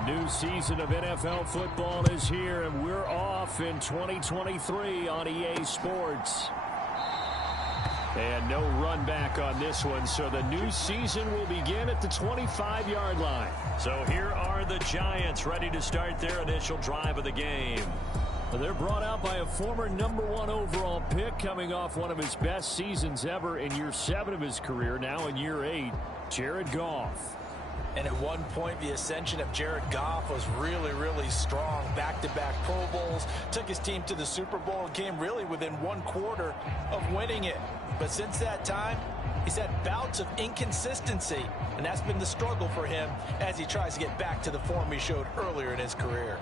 A new season of NFL football is here, and we're off in 2023 on EA Sports. And no run back on this one, so the new season will begin at the 25-yard line. So here are the Giants ready to start their initial drive of the game. They're brought out by a former #1 overall pick coming off one of his best seasons ever in year 7 of his career, now in year 8, Jared Goff. And at one point, the ascension of Jared Goff was really, really strong. Back-to-back Pro Bowls, took his team to the Super Bowl and came really within 1/4 of winning it. But since that time, he's had bouts of inconsistency, and that's been the struggle for him as he tries to get back to the form he showed earlier in his career.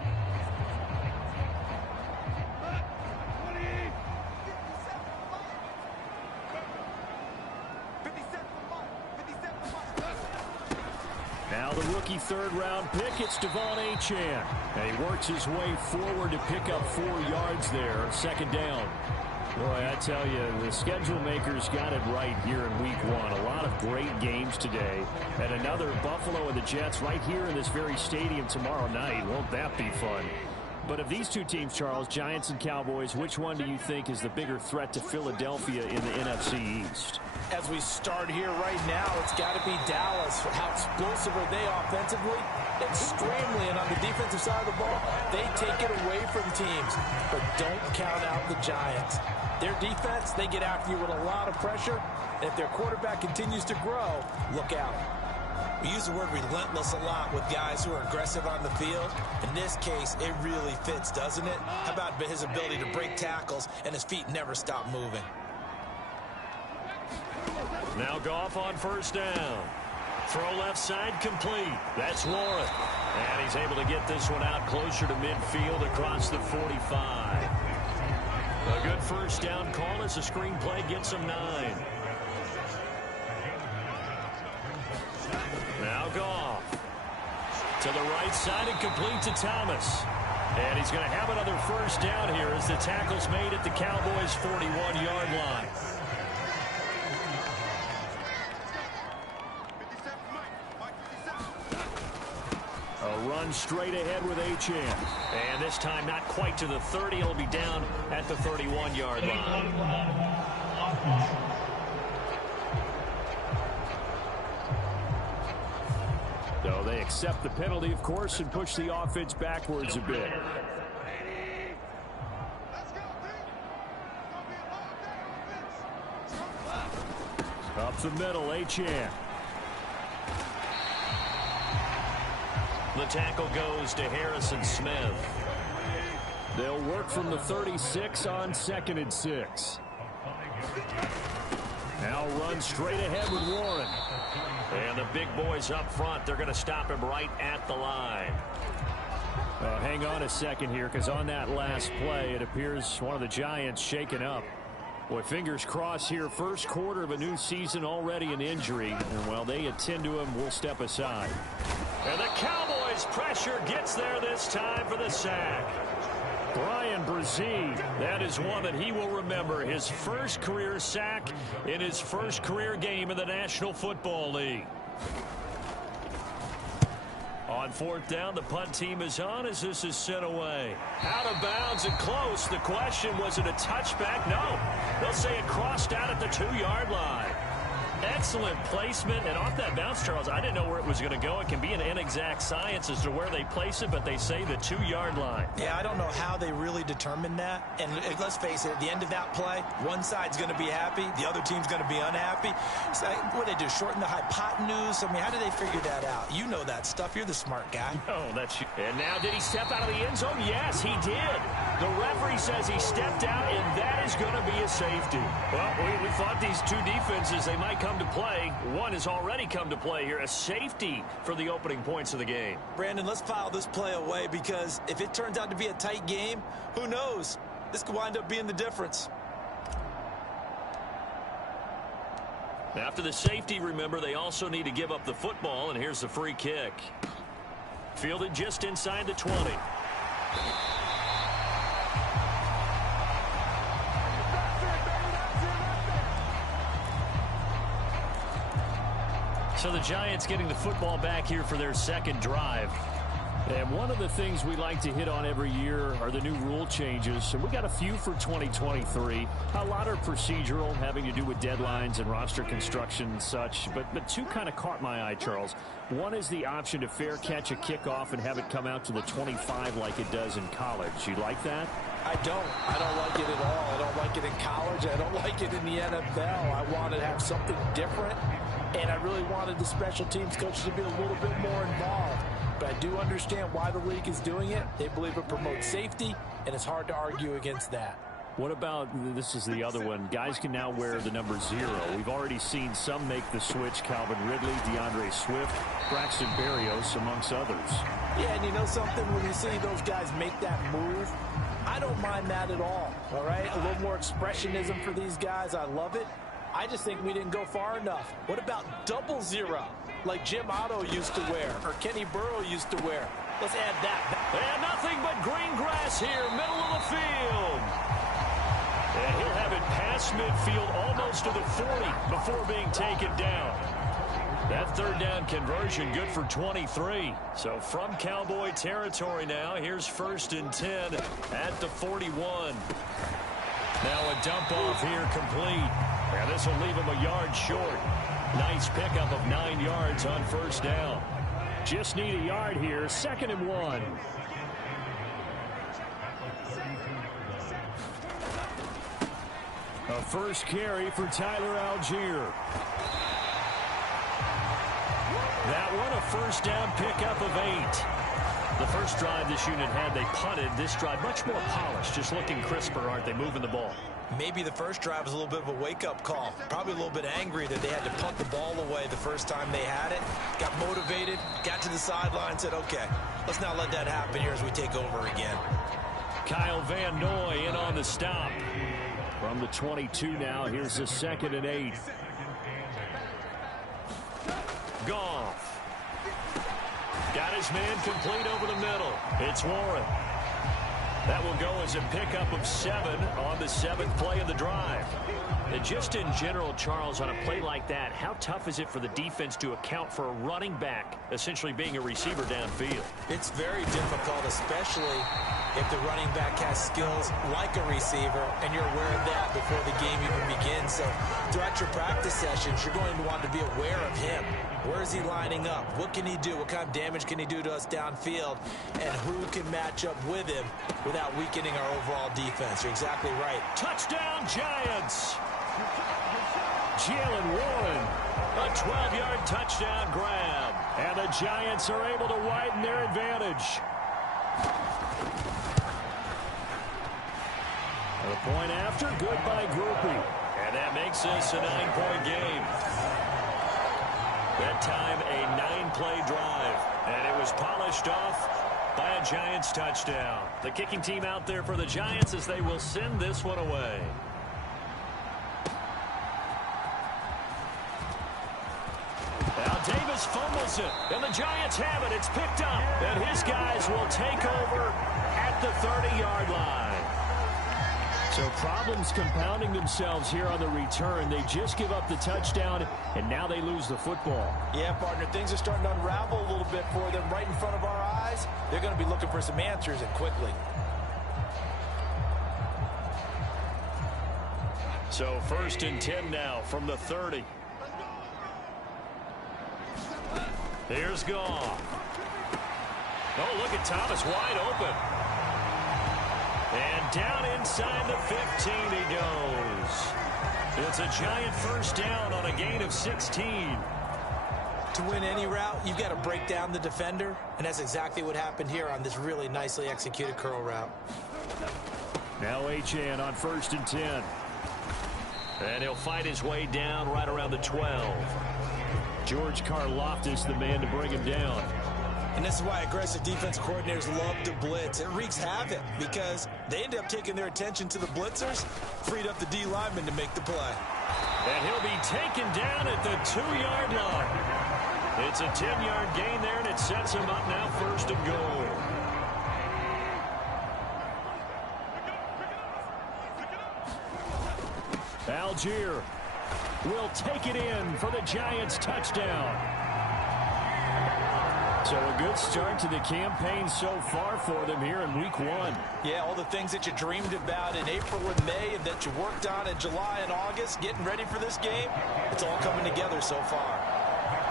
Now the rookie third-round pick, it's Devon Achane. And he works his way forward to pick up 4 yards there, second down. Boy, I tell you, the schedule makers got it right here in week 1. A lot of great games today. And another Buffalo and the Jets right here in this very stadium tomorrow night. Won't that be fun? But of these two teams, Charles, Giants and Cowboys, which one do you think is the bigger threat to Philadelphia in the NFC East? As we start here right now, it's got to be Dallas. How explosive are they offensively? Extremely. And on the defensive side of the ball, they take it away from teams. But don't count out the Giants. Their defense, they get after you with a lot of pressure. And if their quarterback continues to grow, look out. We use the word relentless a lot with guys who are aggressive on the field. In this case, it really fits, doesn't it? How about his ability to break tackles and his feet never stop moving? Now Goff on first down. Throw left side complete. That's Warren. And he's able to get this one out closer to midfield across the 45. A good first down call as the screenplay gets him 9. Now Goff. To the right side and complete to Thomas. And he's going to have another first down here as the tackle's made at the Cowboys' 41-yard line. A run straight ahead with Achane. And this time not quite to the 30. It'll be down at the 31-yard line. So they accept the penalty, of course, and push the offense backwards a bit. Up the middle, Achane. The tackle goes to Harrison Smith. They'll work from the 36 on 2nd and 6. Now run straight ahead with Warren. And the big boys up front, they're going to stop him right at the line. Hang on a second here, because on that last play, it appears one of the Giants shaken up. Boy, fingers crossed here. First quarter of a new season, already an injury. And while they attend to him, we'll step aside. And the Cowboys' pressure gets there this time for the sack. Bryan Bresee, that is one that he will remember. His first career sack in his first career game in the National Football League. On 4th down, the punt team is on as this is sent away. Out of bounds and close. The question, was it a touchback? No. They'll say it crossed out at the 2-yard line. Excellent placement, and off that bounce, Charles, I didn't know where it was going to go. It can be an inexact science as to where they place it, but they say the 2-yard line. Yeah, I don't know how they really determined that. And let's face it, at the end of that play, one side's going to be happy, the other team's going to be unhappy. So what do they do, shorten the hypotenuse? I mean, how do they figure that out? You know that stuff. You're the smart guy. Oh, that's... And now, did he step out of the end zone? Yes, he did. The referee says he stepped out, and that is going to be a safety. Well, we thought these two defenses, they might come to play. One has already come to play here. A safety for the opening points of the game. Brandon, let's file this play away, because if it turns out to be a tight game, who knows? This could wind up being the difference. After the safety, remember, they also need to give up the football, and here's the free kick. Fielded just inside the 20. So the Giants getting the football back here for their second drive. And one of the things we like to hit on every year are the new rule changes. And we got a few for 2023. A lot are procedural, having to do with deadlines and roster construction and such. But two kind of caught my eye, Charles. One is the option to fair catch a kickoff and have it come out to the 25 like it does in college. You like that? I don't like it at all. I don't like it in college. I don't like it in the NFL. I want to have something different. And I really wanted the special teams coaches to be a little bit more involved. But I do understand why the league is doing it. They believe it promotes safety, and it's hard to argue against that. What about, this is the other one, guys can now wear the number 0. We've already seen some make the switch, Calvin Ridley, DeAndre Swift, Braxton Berrios, amongst others. Yeah, and you know something, when you see those guys make that move, I don't mind that at all right? A little more expressionism for these guys. I love it. I just think we didn't go far enough. What about 00, like Jim Otto used to wear or Kenny Burrow used to wear? Let's add that. And nothing but green grass here, middle of the field. And he'll have it past midfield almost to the 40 before being taken down. That third down conversion good for 23. So from Cowboy territory now, here's 1st and 10 at the 41. Now a dump off here complete. And this will leave him a yard short. Nice pickup of 9 yards on 1st down. Just need a yard here. 2nd and 1. A first carry for Tyler Algier. That one a 1st down pickup of 8. The first drive this unit had, they punted. This drive much more polished, just looking crisper, aren't they, moving the ball? Maybe the first drive was a little bit of a wake-up call. Probably a little bit angry that they had to punt the ball away the first time they had it. Got motivated, got to the sideline, said, okay, let's not let that happen here as we take over again. Kyle Van Noy in on the stop. From the 22 now, here's the 2nd and 8. Goff. Got his man complete over the middle. It's Warren. That will go as a pickup of 7 on the 7th play of the drive. And just in general, Charles, on a play like that, how tough is it for the defense to account for a running back essentially being a receiver downfield? It's very difficult, especially if the running back has skills like a receiver, and you're aware of that before the game even begins. So throughout your practice sessions, you're going to want to be aware of him. Where is he lining up? What can he do? What kind of damage can he do to us downfield? And who can match up with him without weakening our overall defense? You're exactly right. Touchdown, Giants! Jalen Warren. A 12-yard touchdown grab. And the Giants are able to widen their advantage. A point after, good by Grupe. And that makes this a 9-point game. That time a 9-play drive. And it was polished off by a Giants touchdown. The kicking team out there for the Giants as they will send this one away. Now Davis fumbles it, and the Giants have it. It's picked up, and his guys will take over at the 30-yard line. So problems compounding themselves here on the return. They just give up the touchdown, and now they lose the football. Yeah, partner, things are starting to unravel a little bit for them right in front of our eyes. They're going to be looking for some answers, and quickly. So 1st and 10 now from the 30. Here's Goff. Oh, look at Thomas wide open. And down inside the 15 he goes. It's a Giant 1st down on a gain of 16. To win any route, you've got to break down the defender, and that's exactly what happened here on this really nicely executed curl route. Now Achane on 1st and 10. And he'll fight his way down right around the 12. George Karlaftis, the man to bring him down. And this is why aggressive defensive coordinators love to blitz. It wreaks havoc because they end up taking their attention to the blitzers, freed up the D lineman to make the play. And he'll be taken down at the 2-yard line. It's a 10-yard gain there, and it sets him up now 1st and goal. Algier will take it in for the Giants touchdown. So a good start to the campaign so far for them here in week 1. Yeah, all the things that you dreamed about in April and May and that you worked on in July and August, getting ready for this game, it's all coming together so far.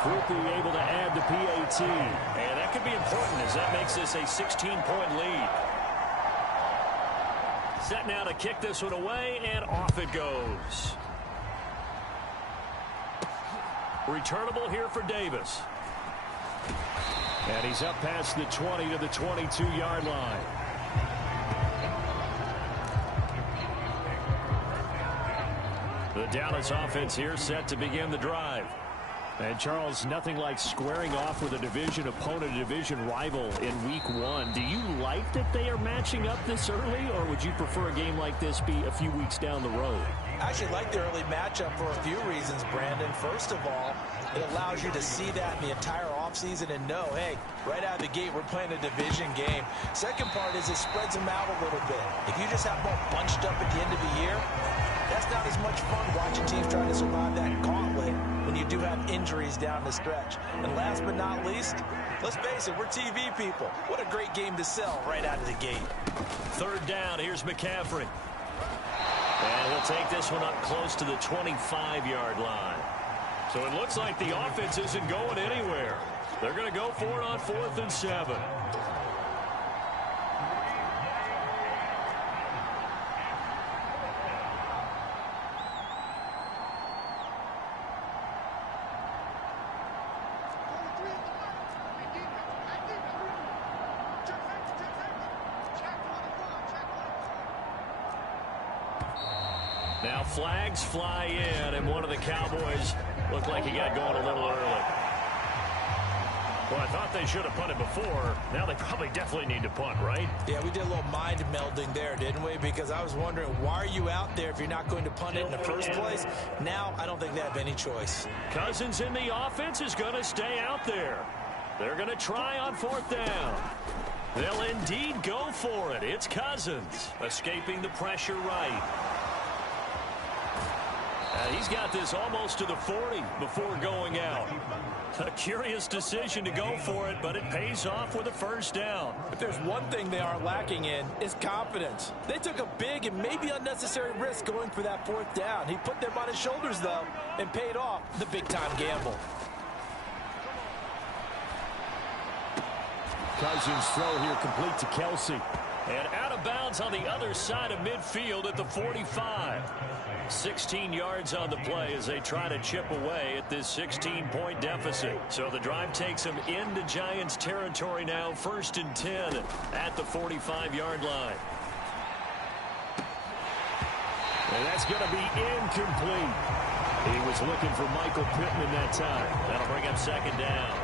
Quickly able to add the PAT. And that could be important as that makes this a 16-point lead. Set now to kick this one away, and off it goes. Returnable here for Davis. And he's up past the 20 to the 22-yard line. The Dallas offense here set to begin the drive. And Charles, nothing like squaring off with a division opponent, a division rival in week 1. Do you like that they are matching up this early, or would you prefer a game like this be a few weeks down the road? I actually like the early matchup for a few reasons, Brandon. First of all, it allows you to see that in the entire offseason and know, hey, right out of the gate, we're playing a division game. Second part is it spreads them out a little bit. If you just have them all bunched up at the end of the year, that's not as much fun watching teams trying to survive that gauntlet when you do have injuries down the stretch. And last but not least, let's face it, we're TV people. What a great game to sell right out of the gate. Third down, here's McCaffrey. And he'll take this one up close to the 25-yard line. So it looks like the offense isn't going anywhere. They're going to go for it on 4th and 7. Now flags fly in, and one of the Cowboys looked like he got going a little early. Well, I thought they should have punted before. Now they probably definitely need to punt, right? Yeah, we did a little mind melding there, didn't we? Because I was wondering, why are you out there if you're not going to punt it in the first place? Now I don't think they have any choice. Cousins in the offense is going to stay out there. They're going to try on 4th down. They'll indeed go for it. It's Cousins escaping the pressure right. He's got this almost to the 40 before going out. A curious decision to go for it, but it pays off with a first down. If there's one thing they are lacking in, it's confidence. They took a big and maybe unnecessary risk going for that 4th down. He put them on his shoulders, though, and paid off the big-time gamble. Cousins throw here complete to Kelsey. And out of bounds on the other side of midfield at the 45. 16 yards on the play as they try to chip away at this 16-point deficit. So the drive takes them into Giants territory now, 1st and 10 at the 45-yard line. And that's going to be incomplete. He was looking for Michael Pittman that time. That'll bring up 2nd down.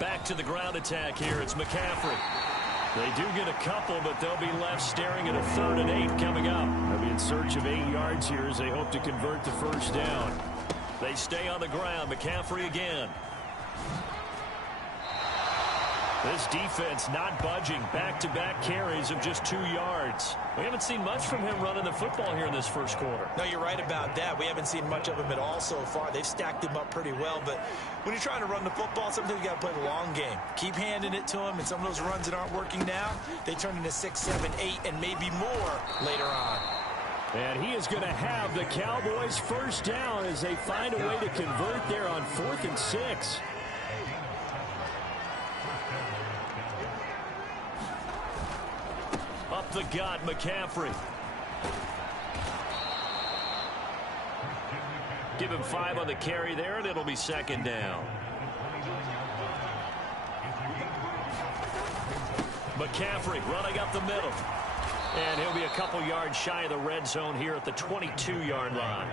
Back to the ground attack here. It's McCaffrey. They do get a couple, but they'll be left staring at a 3rd and 8 coming up. They'll be in search of 8 yards here as they hope to convert the first down. They stay on the ground. McCaffrey again. This defense not budging. Back-to-back carries of just 2 yards. We haven't seen much from him running the football here in this first quarter. No, you're right about that. We haven't seen much of him at all so far. They've stacked him up pretty well, but when you're trying to run the football, sometimes you got to play the long game. Keep handing it to him, and some of those runs that aren't working now, they turn into 6, 7, 8, and maybe more later on. And he is going to have the Cowboys first down as they find a way to convert there on 4th and 6. Up the gut, McCaffrey. Give him 5 on the carry there, and it'll be 2nd down. McCaffrey running up the middle. And he'll be a couple yards shy of the red zone here at the 22-yard line.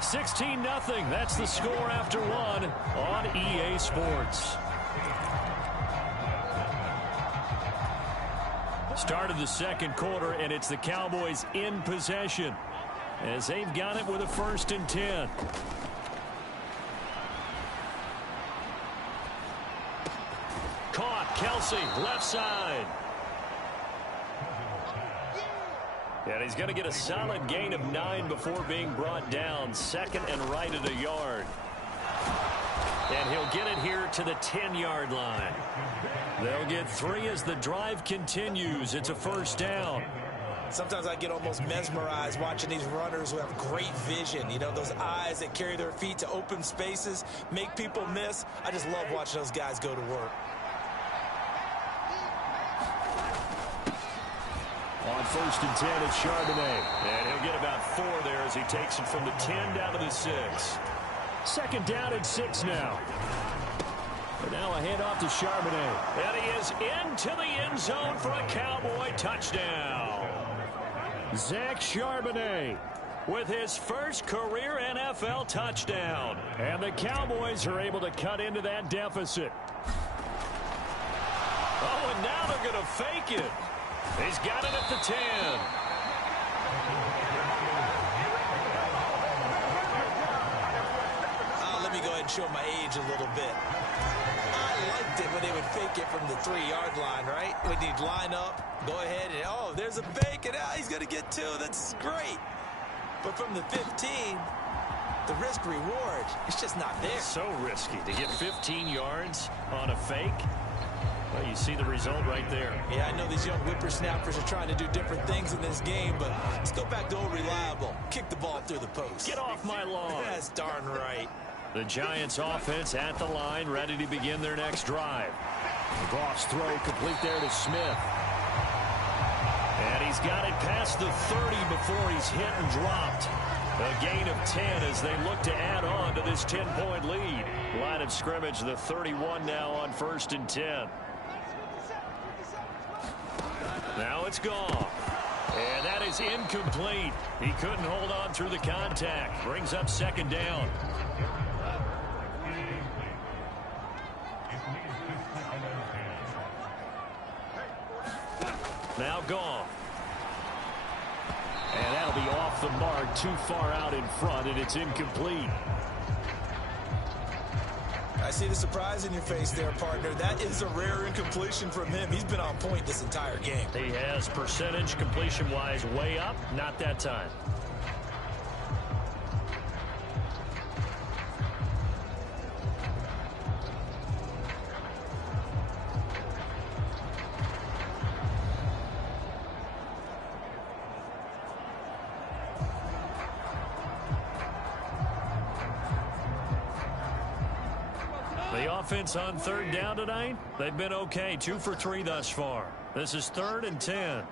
$16-0. That's the score after 1 on EA Sports. Start of the second quarter, and it's the Cowboys in possession as they've got it with a 1st and 10. Kelce, left side. And he's going to get a solid gain of 9 before being brought down. Second and right at a yard. And he'll get it here to the 10-yard line. They'll get 3 as the drive continues. It's a first down. Sometimes I get almost mesmerized watching these runners who have great vision. You know, those eyes that carry their feet to open spaces, make people miss. I just love watching those guys go to work. On first and 10, it's Charbonnet. And he'll get about 4 there as he takes it from the 10 down to the 6. Second down and 6 now. And now a handoff to Charbonnet. And he is into the end zone for a Cowboy touchdown. Zach Charbonnet with his first career NFL touchdown. And the Cowboys are able to cut into that deficit. Oh, and now they're going to fake it. He's got it at the 10. Let me go ahead and show my age a little bit. I liked it when they would fake it from the 3-yard line, right? When you'd line up, go ahead, and oh, there's a fake, and he's going to get 2. That's great. But from the 15, the risk-reward, it's just not there. So risky to get 15 yards on a fake. Well, you see the result right there. Yeah, I know these young whippersnappers are trying to do different things in this game, but let's go back to old reliable. Kick the ball through the post. Get off my lawn. That's darn right. The Giants offense at the line, ready to begin their next drive. Goff's throw complete there to Smith. And he's got it past the 30 before he's hit and dropped. A gain of 10 as they look to add on to this 10-point lead. Line of scrimmage, the 31 now on first and 10. Now it's gone. And that is incomplete. He couldn't hold on through the contact. Brings up second down. Now gone. And that'll be off the mark, too far out in front, and it's incomplete. I see the surprise in your face there, partner. That is a rare incompletion from him. He's been on point this entire game. He has percentage completion-wise way up. Not that time. The offense on third down tonight, they've been okay. 2 for 3 thus far. This is 3rd and 10.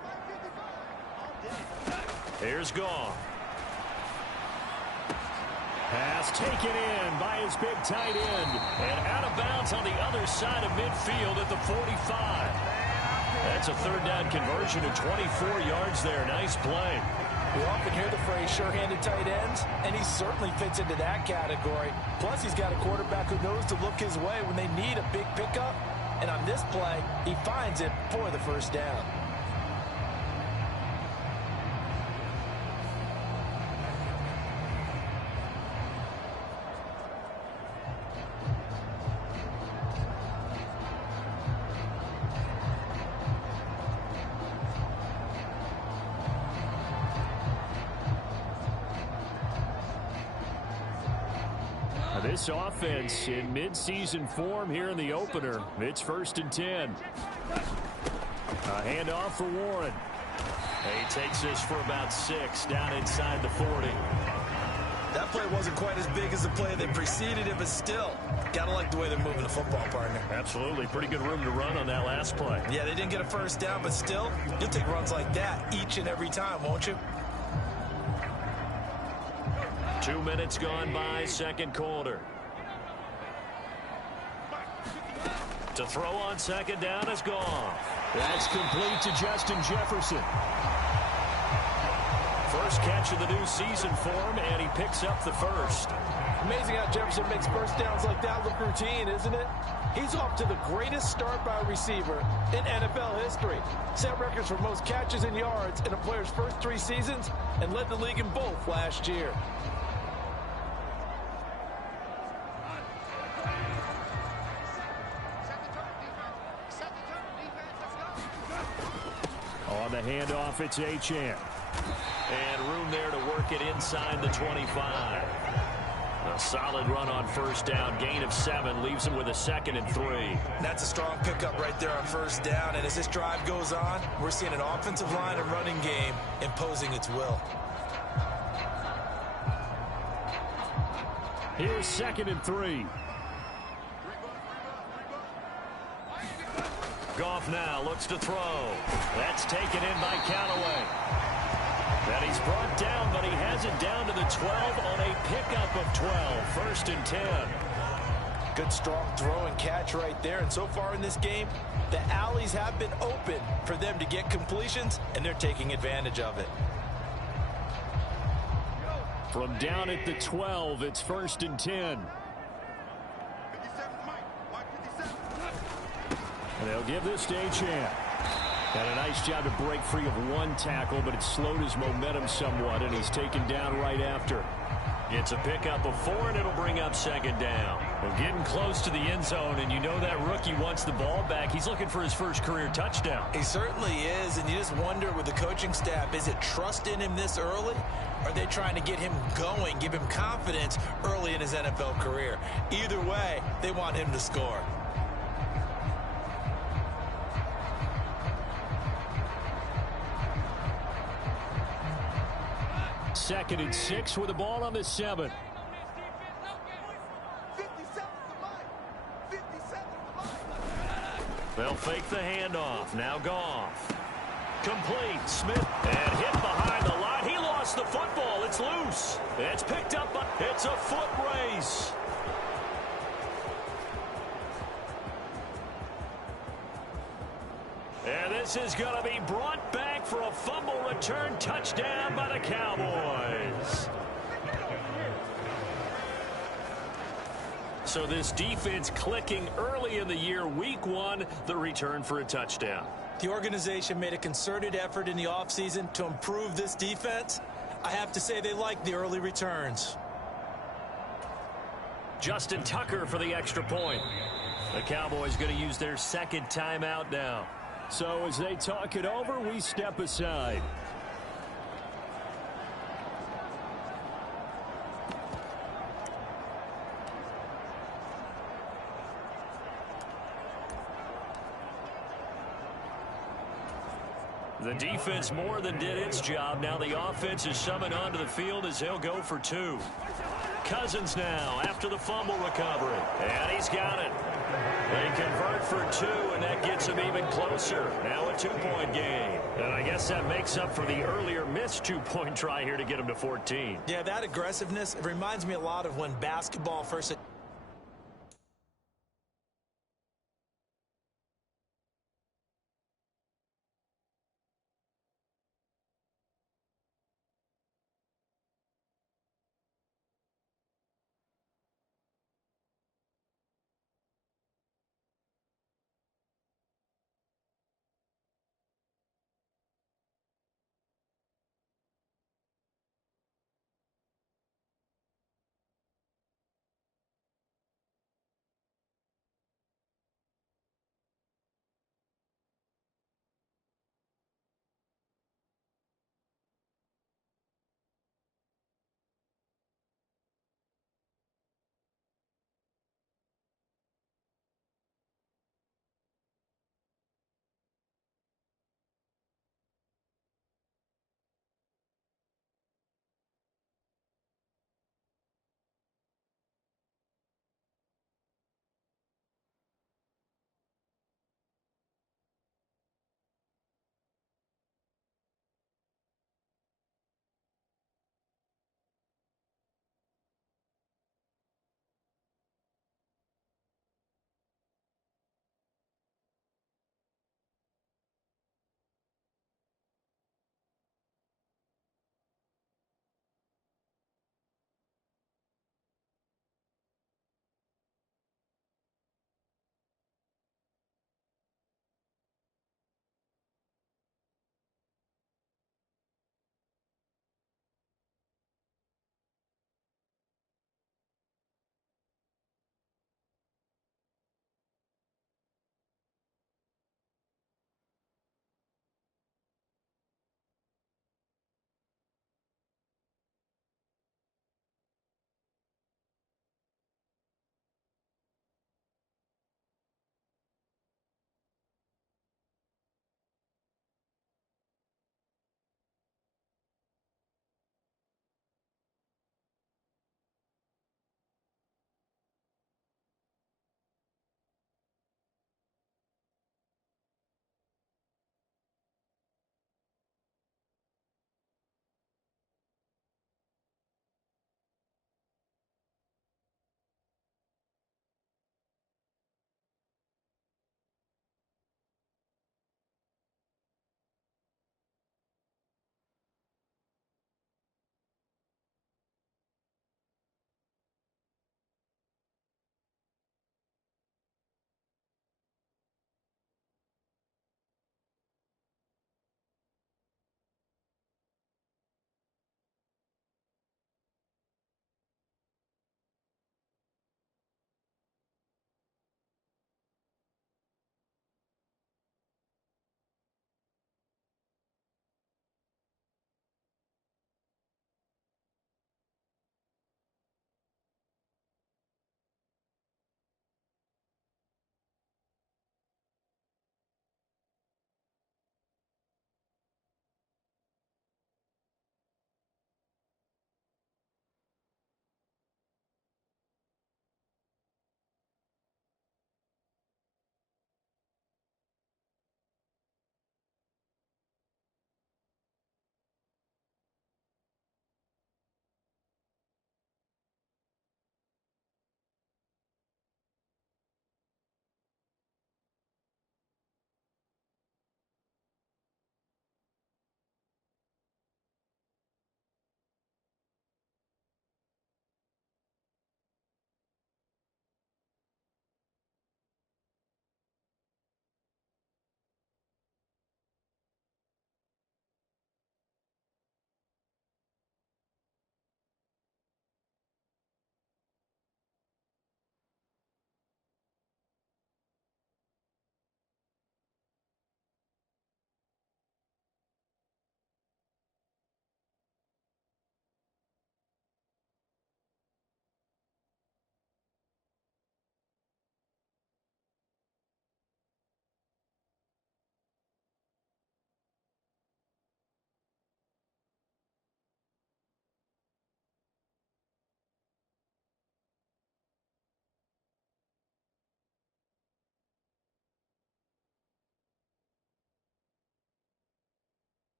Here's Goff. Pass taken in by his big tight end. And out of bounds on the other side of midfield at the 45. That's a third down conversion of 24 yards there. Nice play. We often hear the phrase sure-handed tight ends, and he certainly fits into that category. Plus, he's got a quarterback who knows to look his way when they need a big pickup. And on this play, he finds it for the first down. This offense in midseason form here in the opener. It's 1st and 10. A handoff for Warren. He takes this for about 6 down inside the 40. That play wasn't quite as big as the play that preceded it, but still, gotta like the way they're moving the football, partner. Absolutely. Pretty good room to run on that last play. Yeah, they didn't get a first down, but still, you'll take runs like that each and every time, won't you? 2 minutes gone by, second quarter. To throw on second down is gone. That's complete to Justin Jefferson. First catch of the new season for him, and he picks up the first. Amazing how Jefferson makes first downs like that look routine, isn't it? He's off to the greatest start by a receiver in NFL history. Set records for most catches and yards in a player's first 3 seasons and led the league in both last year. the handoff, it's Achane. And room there to work it inside the 25. A solid run on first down. Gain of 7 leaves him with a 2nd and 3. That's a strong pickup right there on first down. And as this drive goes on, we're seeing an offensive line and running game imposing its will. Here's 2nd and 3. Goff now looks to throw. That's taken in by Callaway. And he's brought down, but he has it down to the 12 on a pickup of 12. 1st and 10. Good strong throw and catch right there. And so far in this game, the alleys have been open for them to get completions, and they're taking advantage of it. From down at the 12, it's 1st and 10. And they'll give this to Achane. Had a nice job to break free of one tackle, but it slowed his momentum somewhat, and he's taken down right after. It's a pickup of 4, and it'll bring up 2nd down. Well, getting close to the end zone, and you know that rookie wants the ball back. He's looking for his first career touchdown. He certainly is, and you just wonder with the coaching staff, is it trust in him this early? Or are they trying to get him going, give him confidence early in his NFL career? Either way, they want him to score. Second and 6 with the ball on the 7. They'll fake the handoff. Now Goff. Complete. Smith. And hit behind the line. He lost the football. It's loose. It's picked up. It's a foot race. And this is going to be brought back for a fumble return touchdown by the Cowboys. So this defense clicking early in the year. Week 1, the return for a touchdown. The organization made a concerted effort in the offseason to improve this defense. I have to say they like the early returns. Justin Tucker for the extra point. The Cowboys going to use their 2nd timeout now. So as they talk it over, we step aside. The defense more than did its job. Now the offense is summoned onto the field as they'll go for 2. Cousins now after the fumble recovery. And he's got it. They convert for 2, and that gets them even closer. Now a 2-point game. And I guess that makes up for the earlier missed 2-point try here to get them to 14. Yeah, that aggressiveness, it reminds me a lot of when basketball first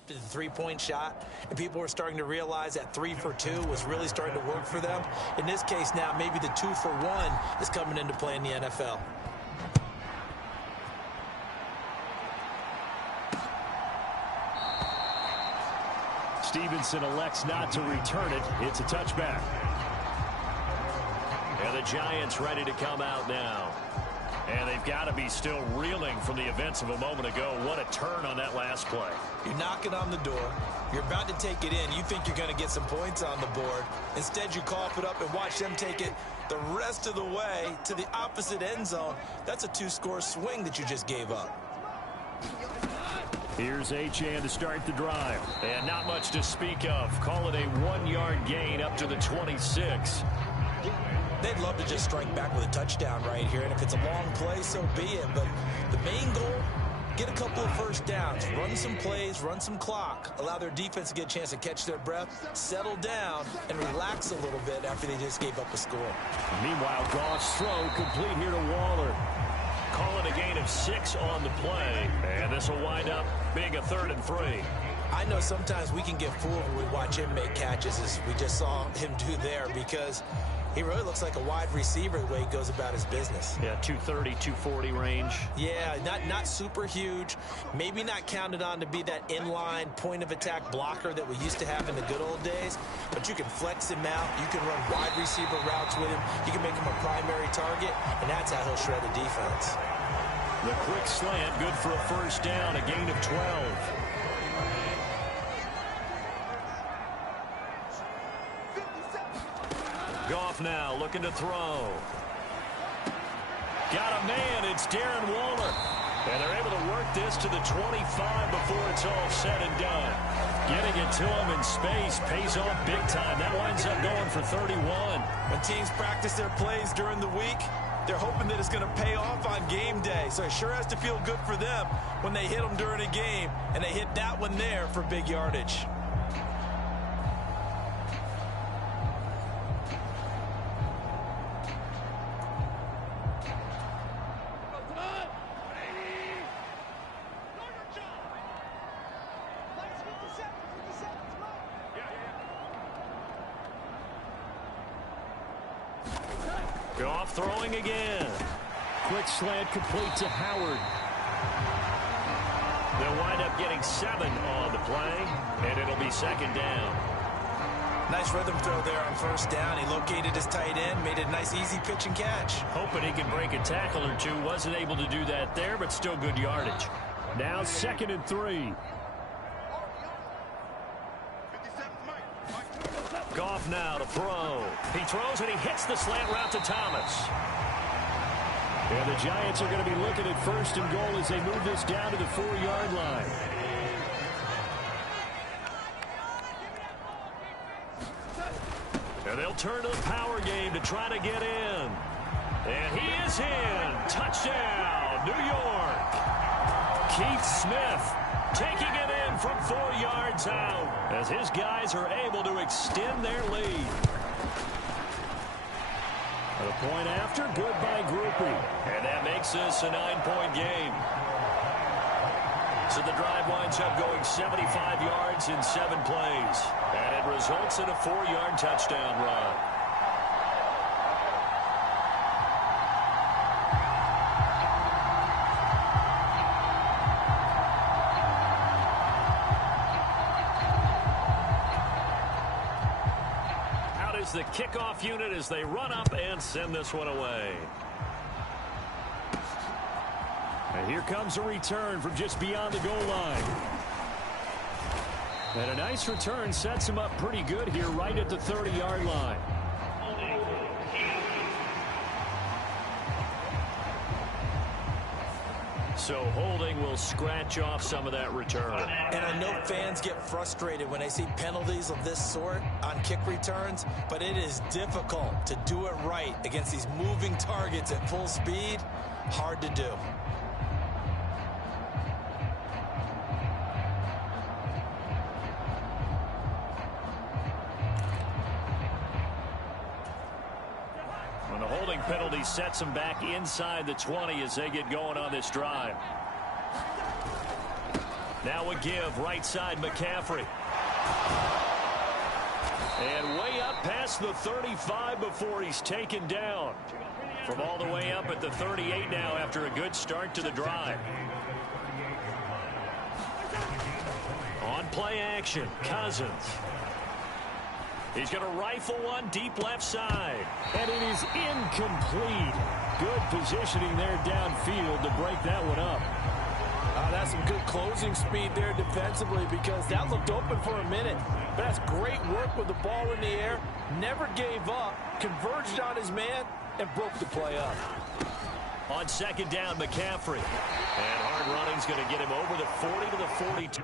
adopted the three-point shot, and people were starting to realize that 3 for 2 was really starting to work for them. In this case now, maybe the 2 for 1 is coming into play in the NFL. Stevenson elects not to return it. It's a touchback. And the Giants ready to come out now. And they've got to be still reeling from the events of a moment ago. What a turn on that last play. You're knocking on the door. You're about to take it in. You think you're going to get some points on the board. Instead, you cough it up and watch them take it the rest of the way to the opposite end zone. That's a 2-score swing that you just gave up. Here's Achane to start the drive. And not much to speak of. Call it a 1-yard gain up to the 26. They'd love to just strike back with a touchdown right here, and if it's a long play, so be it. But the main goal, get a couple of first downs, run some plays, run some clock, allow their defense to get a chance to catch their breath, settle down, and relax a little bit after they just gave up a score. Meanwhile, Goff's throw complete here to Waller. Call it a gain of 6 on the play, and this will wind up being a 3rd and 3. I know sometimes we can get fooled when we watch him make catches, as we just saw him do there, because he really looks like a wide receiver the way he goes about his business. Yeah, 230, 240 range. Yeah, not super huge. Maybe not counted on to be that inline point-of-attack blocker that we used to have in the good old days. But you can flex him out. You can run wide receiver routes with him. You can make him a primary target, and that's how he'll shred a defense. The quick slant, good for a first down, a gain of 12. Goff now looking to throw. Got a man. It's Darren Waller. And they're able to work this to the 25 before it's all said and done. Getting it to him in space pays off big time. That winds up going for 31. When teams practice their plays during the week, they're hoping that it's going to pay off on game day. So it sure has to feel good for them when they hit them during a game. And they hit that one there for big yardage. Goff throwing again. Quick slant complete to Howard. They'll wind up getting 7 on the play, and it'll be 2nd down. Nice rhythm throw there on first down. He located his tight end, made it a nice easy pitch and catch. Hoping he could break a tackle or two. Wasn't able to do that there, but still good yardage. Now 2nd and 3. Goff now to throw. He throws and he hits the slant route to Thomas. And the Giants are going to be looking at 1st and goal as they move this down to the 4-yard line. And they'll turn to the power game to try to get in. And he is in. Touchdown, New York. Keith Smith taking it in from 4 yards out as his guys are able to extend their lead. A point after, good by Grupe. And that makes this a 9-point game. So the drive winds up going 75 yards in 7 plays. And it results in a 4-yard touchdown run. The kickoff unit as they run up and send this one away. And here comes a return from just beyond the goal line. And a nice return sets him up pretty good here right at the 30-yard line. So holding will scratch off some of that return. And I know fans get frustrated when they see penalties of this sort on kick returns, but it is difficult to do it right against these moving targets at full speed. Hard to do. When the holding penalty sets them back inside the 20 as they get going on this drive. Now a give right side McCaffrey. And way up past the 35 before he's taken down. From all the way up at the 38 now after a good start to the drive. On play action, Cousins. He's going to rifle one deep left side. And it is incomplete. Good positioning there downfield to break that one up. That's some good closing speed there defensively because that looked open for a minute. But that's great work with the ball in the air. Never gave up, converged on his man, and broke the play up. On second down, McCaffrey. And hard running's going to get him over the 40 to the 42.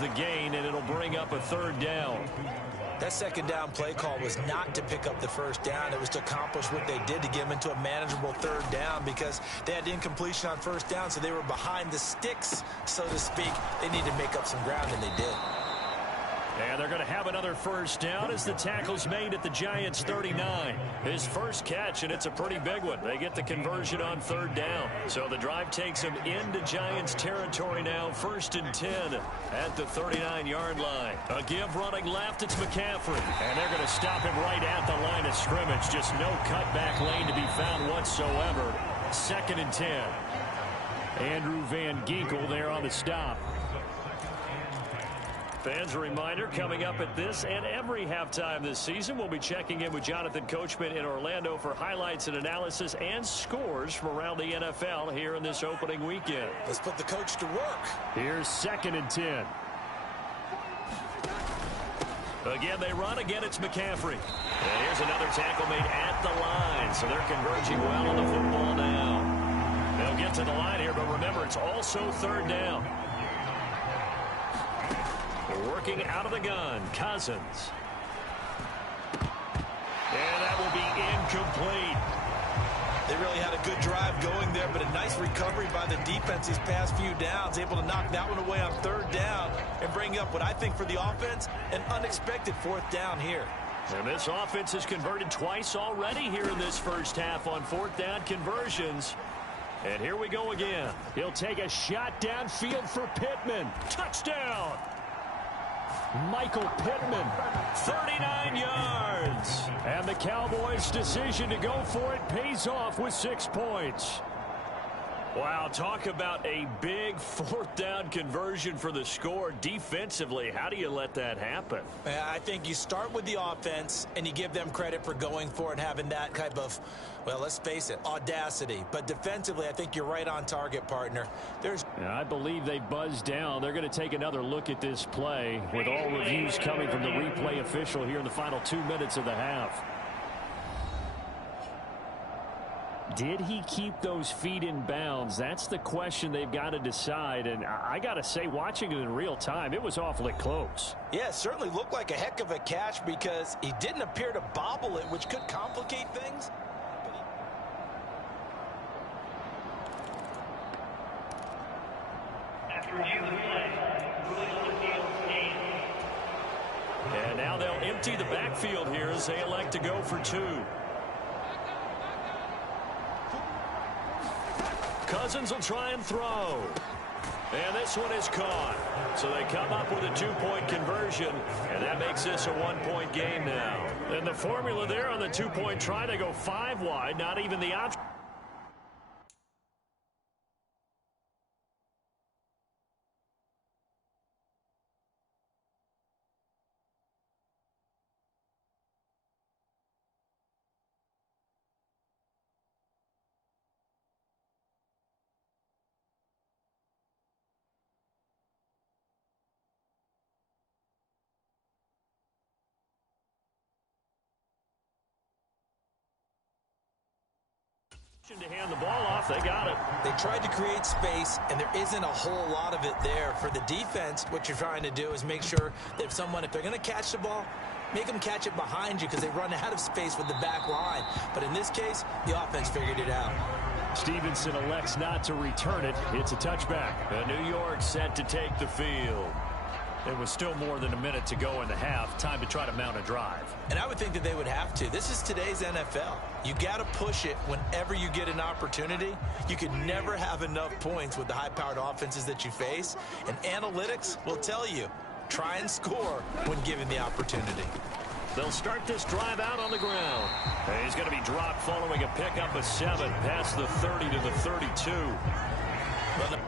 The gain, and it'll bring up a third down. That second down play call was not to pick up the first down. It was to accomplish what they did to get them into a manageable third down because they had incompletion on first down, so they were behind the sticks, so to speak. They needed to make up some ground, and they did. And they're going to have another first down as the tackle's made at the Giants' 39. His first catch, and it's a pretty big one. They get the conversion on third down. So the drive takes them into Giants territory now, 1st and 10 at the 39-yard line. A give running left, it's McCaffrey. And they're going to stop him right at the line of scrimmage. Just no cutback lane to be found whatsoever. 2nd and 10. Andrew Van Ginkel there on the stop. Fans, a reminder, coming up at this and every halftime this season, we'll be checking in with Jonathan Coachman in Orlando for highlights and analysis and scores from around the NFL here in this opening weekend. Let's put the coach to work. Here's 2nd and 10. Again, they run. Again, it's McCaffrey. And here's another tackle made at the line, so they're converging well on the football now. They'll get to the line here, but remember, it's also third down. Working out of the gun, Cousins. And that will be incomplete. They really had a good drive going there, but a nice recovery by the defense these past few downs, able to knock that one away on third down and bring up what I think for the offense, an unexpected 4th down here. And this offense has converted twice already here in this first half on 4th down conversions. And here we go again. He'll take a shot downfield for Pittman. Touchdown! Michael Pittman, 39 yards. And the Cowboys' decision to go for it pays off with 6 points. Wow, talk about a big 4th down conversion for the score. Defensively, how do you let that happen? I think you start with the offense and you give them credit for going for it and having that type of, well, let's face it, audacity. But defensively, I think you're right on target, partner. I believe they buzzed down. They're going to take another look at this play with all reviews coming from the replay official here in the final 2 minutes of the half. Did he keep those feet in bounds? That's the question they've got to decide. And I got to say, watching it in real time, it was awfully close. Yeah, it certainly looked like a heck of a catch because he didn't appear to bobble it, which could complicate things. And now they'll empty the backfield here as they elect to go for 2. Cousins will try and throw. And this one is caught. So they come up with a 2-point conversion, and that makes this a 1-point game now. And the formula there on the 2-point try, to go 5 wide, not even the option. To hand the ball off, they got it. They tried to create space, and there isn't a whole lot of it there. For the defense, what you're trying to do is make sure that if they're going to catch the ball, make them catch it behind you because they run out of space with the back line. But in this case, the offense figured it out. Stevenson elects not to return it. It's a touchback. New York set to take the field. There was still more than a minute to go in the half. Time to try to mount a drive. And I would think that they would have to. This is today's NFL. You got to push it whenever you get an opportunity. You can never have enough points with the high-powered offenses that you face. And analytics will tell you, try and score when given the opportunity. They'll start this drive out on the ground. And he's going to be dropped following a pickup of 7 past the 30 to the 32. Well,